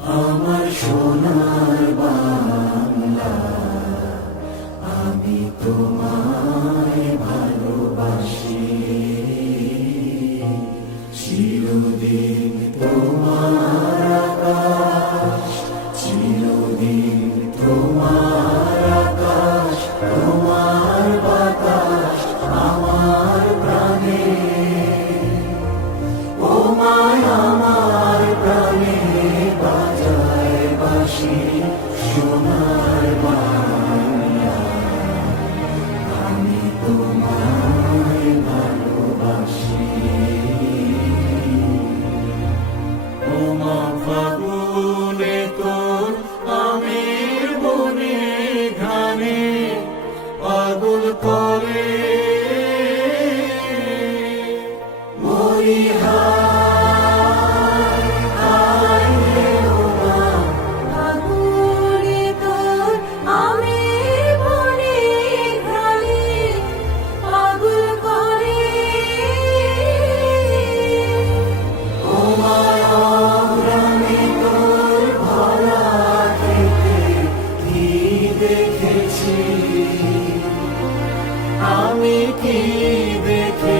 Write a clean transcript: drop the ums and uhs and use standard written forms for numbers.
আমার সোনার বাংলা, আমি তোমায় ভালোবাসি। চিরদিন তোমার আকাশ, চিরদিন তোমার আকাশ, তোমার বাতাস আমার প্রাণে। ও মায় আমার প্রাণে বাজায় বাঁশি সোনার বাংলা, আমি তোমায় ভালোবাসি। ও মা ফাগুনে তোর আমের বনে ঘানে পাগল করে মরি হায় হায় রে ও মা। ফাগুনে তোর আমের বনে ঘ্রাণে পাগল করে। ও মা অগ্রামে তোর ভরা খেতে কি দেখেছি, আমি কি দেখেছি।